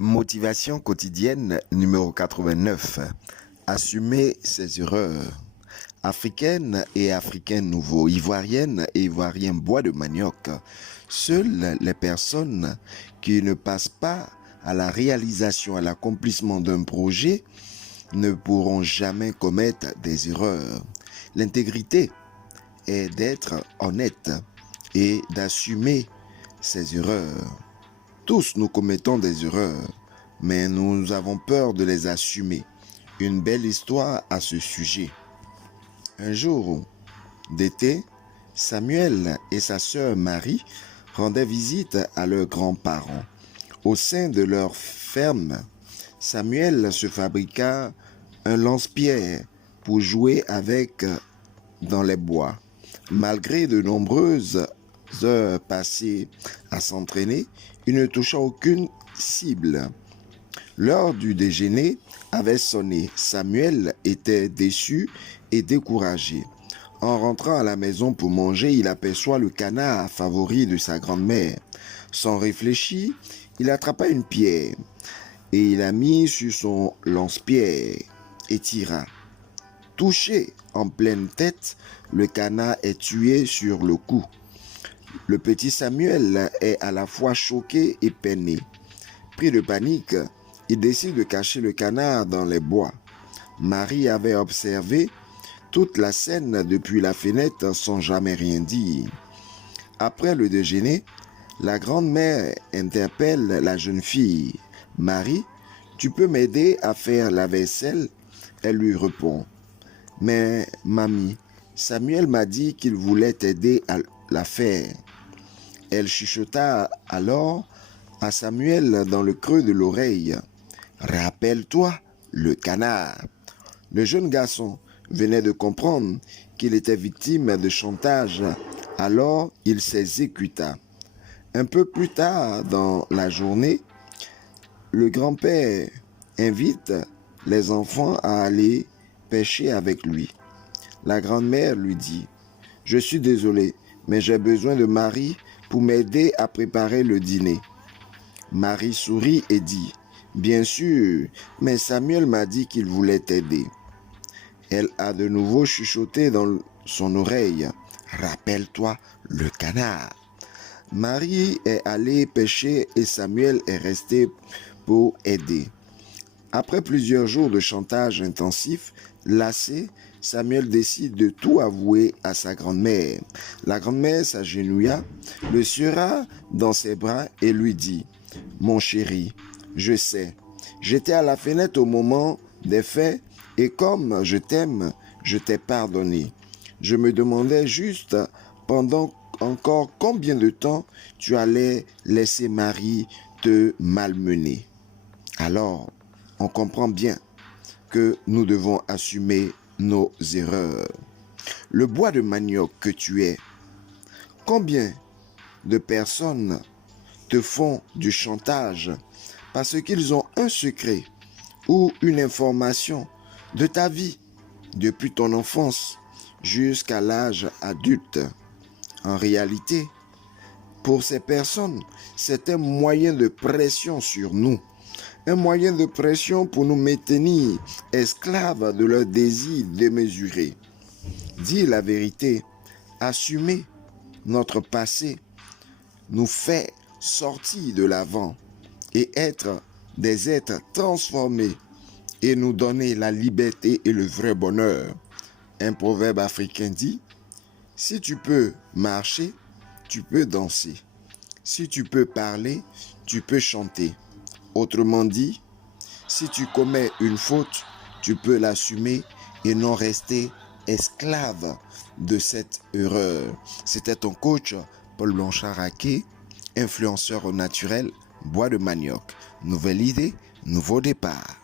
Motivation quotidienne numéro 89. Assumer ses erreurs. Africaines et Africains nouveaux, Ivoiriennes et Ivoiriens bois de manioc. Seules les personnes qui ne passent pas à la réalisation, à l'accomplissement d'un projet ne pourront jamais commettre des erreurs. L'intégrité est d'être honnête et d'assumer ses erreurs. Tous nous commettons des erreurs, mais nous avons peur de les assumer. Une belle histoire à ce sujet. Un jour d'été, Samuel et sa sœur Marie rendaient visite à leurs grands-parents. Au sein de leur ferme, Samuel se fabriqua un lance-pierre pour jouer avec dans les bois. Malgré de nombreuses heures passées à s'entraîner, il ne toucha aucune cible. L'heure du déjeuner avait sonné. Samuel était déçu et découragé. En rentrant à la maison pour manger, il aperçoit le canard favori de sa grand-mère. Sans réfléchir, il attrapa une pierre et il la mit sur son lance-pierre et tira. Touché en pleine tête, le canard est tué sur le coup. Le petit Samuel est à la fois choqué et peiné. Pris de panique, il décide de cacher le canard dans les bois. Marie avait observé toute la scène depuis la fenêtre sans jamais rien dire. Après le déjeuner, la grand-mère interpelle la jeune fille. « Marie, tu peux m'aider à faire la vaisselle ?» Elle lui répond. « Mais, mamie, Samuel m'a dit qu'il voulait t'aider à la faire. » Elle chuchota alors à Samuel dans le creux de l'oreille. « Rappelle-toi le canard. » Le jeune garçon venait de comprendre qu'il était victime de chantage, alors il s'exécuta. Un peu plus tard dans la journée, le grand-père invite les enfants à aller pêcher avec lui. La grand-mère lui dit « Je suis désolé, mais j'ai besoin de Marie pour m'aider à préparer le dîner. » Marie sourit et dit « Bien sûr, mais Samuel m'a dit qu'il voulait t'aider. » Elle a de nouveau chuchoté dans son oreille « Rappelle-toi le canard. » Marie est allée pêcher et Samuel est resté pour aider. Après plusieurs jours de chantage intensif, lassé, Samuel décide de tout avouer à sa grand-mère. La grand-mère s'agenouilla, le serra dans ses bras et lui dit « Mon chéri, je sais, j'étais à la fenêtre au moment des faits et comme je t'aime, je t'ai pardonné. Je me demandais juste pendant encore combien de temps tu allais laisser Marie te malmener. » Alors, on comprend bien que nous devons assumer nos erreurs. Le bois de manioc que tu es, combien de personnes te font du chantage parce qu'ils ont un secret ou une information de ta vie depuis ton enfance jusqu'à l'âge adulte. En réalité, pour ces personnes, c'est un moyen de pression sur nous. Un moyen de pression pour nous maintenir esclaves de leur désir démesuré. Dire la vérité, assumer notre passé, nous fait sortir de l'avant et être des êtres transformés et nous donner la liberté et le vrai bonheur. Un proverbe africain dit, si tu peux marcher, tu peux danser. Si tu peux parler, tu peux chanter. Autrement dit, si tu commets une faute, tu peux l'assumer et non rester esclave de cette erreur. C'était ton coach Paul Blanchard-Raquet, influenceur au naturel, bois de manioc. Nouvelle idée, nouveau départ.